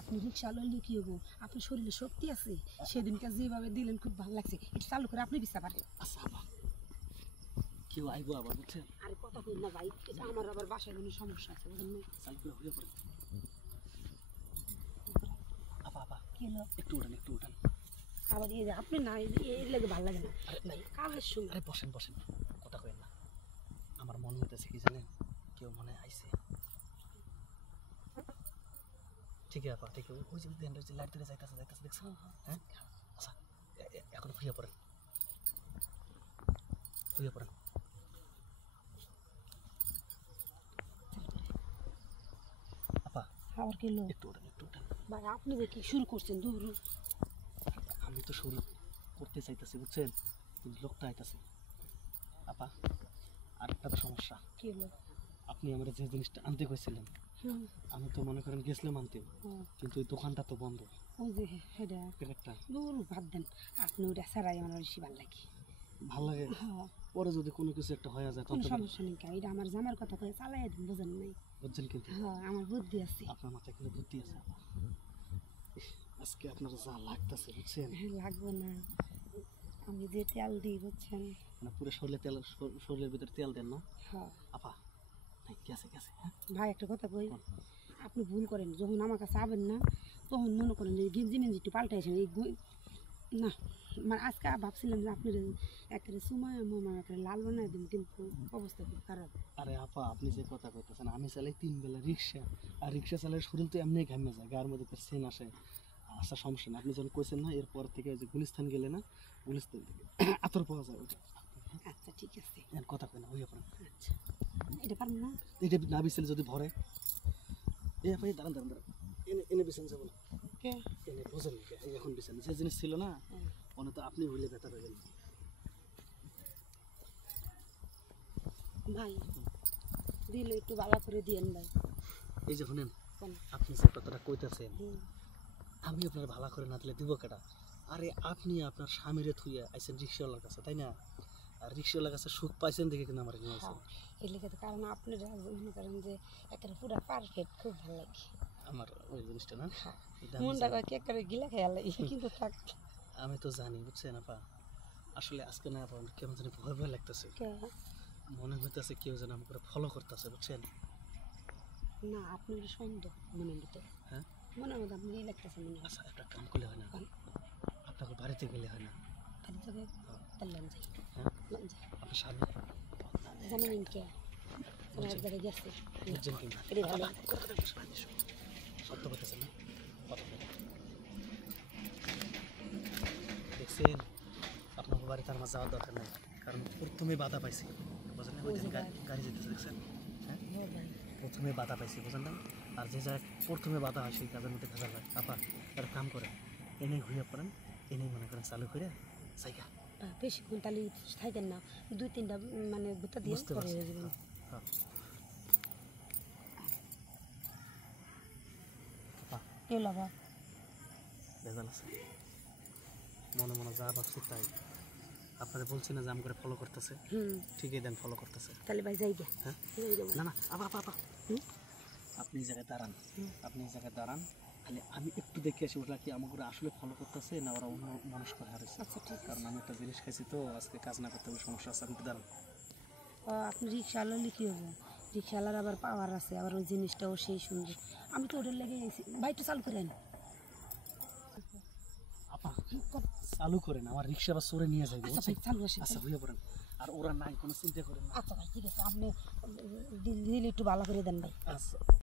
আপনি রিক্সা লইলে কি হবো, আপনার শরীরে শক্তি আছে, সেদিনকে যেভাবে দিলেন খুব ভালো লাগছে, একটু চালু করে আপনি বিস্তা পারেন। আচ্ছা আপা, কেউ আইবো আবার বুঝছেন? আরে কথা কই না ভাই, এটা আমার আবার বাসায় কোনো সমস্যা আছে বুঝলেন না? চালু করে হয়ে পড়েন। আপা আপা কি হলো? একটু উঠান একটু উঠান। আবার এই যে আপনি না এর লাগে ভালো লাগে না ভাই, কাজের সময়। আরে বসেন বসেন, কথা কইেন না। আমার মনে হইতেছে কি জানেন, কেউ মনে আইছে। ঠিক আছে আপা, ঠিক আছে। ওই যে লাইট ধরে যাইতেছে যাইতেছে দেখছেন? হ্যাঁ আচ্ছা, এখন হইয়া পড়েন, হইয়া পড়েন। আপা আবার কি হলো? একটু উঠান একটু উঠান। ভাই আপনি যে কি শুরু করছেন দূর? আমি তো শুরু করতে চাইতেছি বুঝছেন, কিন্তু লোকটা আইতাছে। আপা আরেকটা তো সমস্যা। কি হলো? আপনি আমার যে জিনিসটা আনতে কইছিলেন, আমি তো মনে করেন গেছিলাম আনতে, কিন্তু ওই দোকানটা তো বন্ধ। ওই যে সেটা প্যাকেটটা দূর বাদ দেন, আপনি ওটা ছাড়াই আমার বেশি ভালো লাগে। ভাল লাগে। পরে যদি কোনো কিছু একটা হয়ে যায় কোনো তখন সমস্যা নেই, এটা আমার জামার কথা কয়ে চালাই দেন, বুঝেন নাই? বুঝছেন, কিন্তু হ্যাঁ আমার বুদ্ধি আছে। আপনার মাথায় কিন্তু বুদ্ধি আছে। আজকে আপনার যা লাগতেছে বুঝছেন, হ্যাঁ লাগবে না, আমি যে তেল দিই বুঝছেন। মানে পুরো শরীরে তেল, শরীরের ভিতরে তেল দেন না? হ্যাঁ আপা গেছে গেছে। হ্যাঁ ভাই একটা কথা কই, আপনি ভুল করেন, যখন আমার কাছে আবেন না তখন মনে করেন যে গেঞ্জি মেঞ্জি একটু পাল্টাইছেন এই না, মানে আজকে ভাবছিলাম যে আপনার একেবারে সময় আমার একেবারে লাল বানাই দেন, কিন্তু অবস্থা খুব খারাপ। আরে আপা, আপনি যে কথা কইতেছেন, আমি চালাই 3 বেলা রিক্সা, আর রিক্সা চালাই শরীর তো এমনি ঘামে যায়, গায়ের মধ্যে সেন আসে। আচ্ছা সমস্যা না, আপনি যখন কইছেন না, এরপর থেকে ওই যে গুলিস্তান গেলে না, গুলিস্তান থেকে আতর পাওয়া যায় ওটা। আচ্ছা ঠিক আছে, কথা কই না, হইয়া পড়েন। আচ্ছা এটা পারবেন না? এটা না বিছালে যদি ভরে, এই আপনি দাঁড়ান দাঁড়ান দাঁড়ান, এনে এনে বিছান যাবো না, কে এনে বোঝেন না এখন বিছান যে জিনিস ছিল না, অনেক তো আপনি হইলে ব্যথা পেয়ে গেলেন। ভাই দিলে একটু ভালো করে দিয়েন ভাই। এই যে শুনেন, কোন? আপনি যে কথাটা কইতেছেন, আমি আপনার ভালো করে না দিলে দিব কেটা? আরে আপনি আপনার স্বামীরে থুইয়া আইসেন রিক্সাওয়ালার কাছে, তাই না? আর রিক্সাওয়ালার কাছে সুখ পাইছেন দেখে কিন্তু আমার নিয়ে আসেন। এই লেগে তো, কারণ আপনারা মনে করেন যে একেবারে পুরো পারফেক্ট, খুব ভালো লাগে আমার ওই জিনিসটা না, এটা আমি মনটা জানি। কে করে গিলা খেয়াল লাগে, কিন্তু থাক। আমি তো জানি বুঝছেন আপা, আসলে আজকে না আপা আমার কেমন জানি ভয় ভয় লাগতেছে, মনে হইতেছে কেউ যেন আমাকে ফলো করতেছে বুঝছেন। না আপনি একটু সন্দেহ মনের ভিতরে, হ্যাঁ মনের মধ্যে আপনি এই লাগতেছে মনে হয়। আচ্ছা একটা কাম করলে হয় না, আপনাকে বাড়িতে গেলে হয় না? বাড়ি যাবে তাহলে লন যাই। হ্যাঁ লন যাই, আপনার স্বামী জানেন কে এক জায়গায় গেছে, বুঝছেন কিনা? এটাই ভালো। সত্য বলতেছেন না? কথা বলেন। দেখছেন, আপনার বাড়িতে আমার যাওয়ার দরকার নেই, কারণ প্রথমে বাধা পাইছি, বুঝলেন না? ওই যে গাড়ি যেতেছে দেখছেন, হ্যাঁ প্রথমে বাধা পাইছি, বুঝলেন না? আর যে জায়গায় প্রথমে বাধা হয় সেই কাজের মধ্যে ভেজাল হয়। আপা একটা কাম করেন, এনেই ঘুরে পড়েন, এনেই মনে করেন চালু করে জায়গা। বেশিক্ষণ তাহলে থাকেন না, 2-3টা মানে গুতা দিয়ে বুঝতে পরে পারছি। হয়ে যাবেন। হ্যাঁ আপা কেউ লাভা ভেজাল আছে, মনে মনে যা ভাবছি তাই। আপনারা বলছি না যে আমি করে ফলো করতেছে, ঠিকই দেন ফলো করতেছে। তাহলে ভাই যাই গে। হ্যাঁ না না আপা আপা আপা, আপনি এই জায়গায় দাঁড়ান, আপনি এই জায়গায় দাঁড়ান, খালি আমি একটু দেখে আসি ওরা কি আমাকে আসলে ফলো করতেছে না ওরা অন্য মানুষ করে হারাইছে। আচ্ছা ঠিক আছে, কারণ আমি একটা জিনিস খাইছি তো আজকে, কাজ না করতে হবে সমস্যা আছে। আপনি দাঁড়ান। আপনি রিক্সাওয়ালা কি হবো, রিক্সাওয়ালার আবার পাওয়ার আছে, আবার ওই জিনিসটাও সেই সুন্দর, আমি তো ওটার লেগে গেছি। বাইকটা চালু করেন আপা, চালু করেন, আমার রিক্সা বা সরে নিয়ে যাইব। আচ্ছা ভাই চালু আসেন। আচ্ছা হইয়া পড়েন, আর ওরা নাই কোনো চিন্তা করেন না। আচ্ছা ভাই ঠিক আছে, আপনি দিলে একটু ভালো করে দেন ভাই। আচ্ছা।